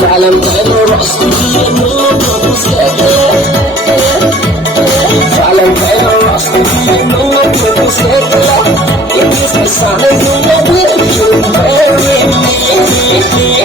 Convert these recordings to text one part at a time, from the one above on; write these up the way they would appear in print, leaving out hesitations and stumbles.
فعلا كأنه رقص كبير نور فعلا كأنه رقص كبير نور It gives me something to know with you, marry me.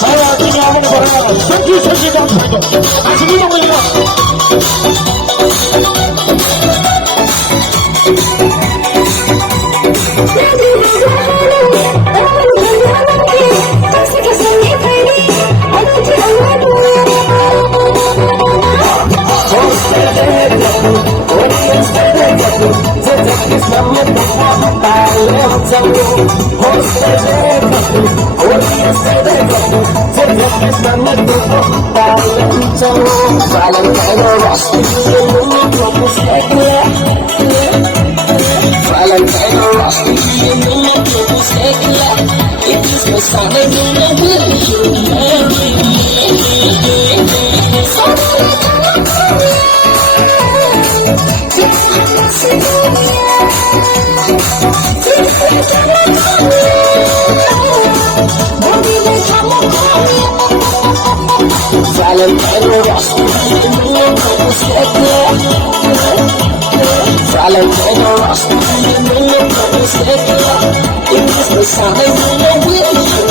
Saya kini akan berlalu. Pergi saja dan asli mengira. فعلا كأنه رقص كبير نور فعلا كأنه رقص كبير نور It gives me something to know with you, marry فعلا كأنه رقص كبير نور فعلا كأنه رقص كبير نور It gives me something to know with you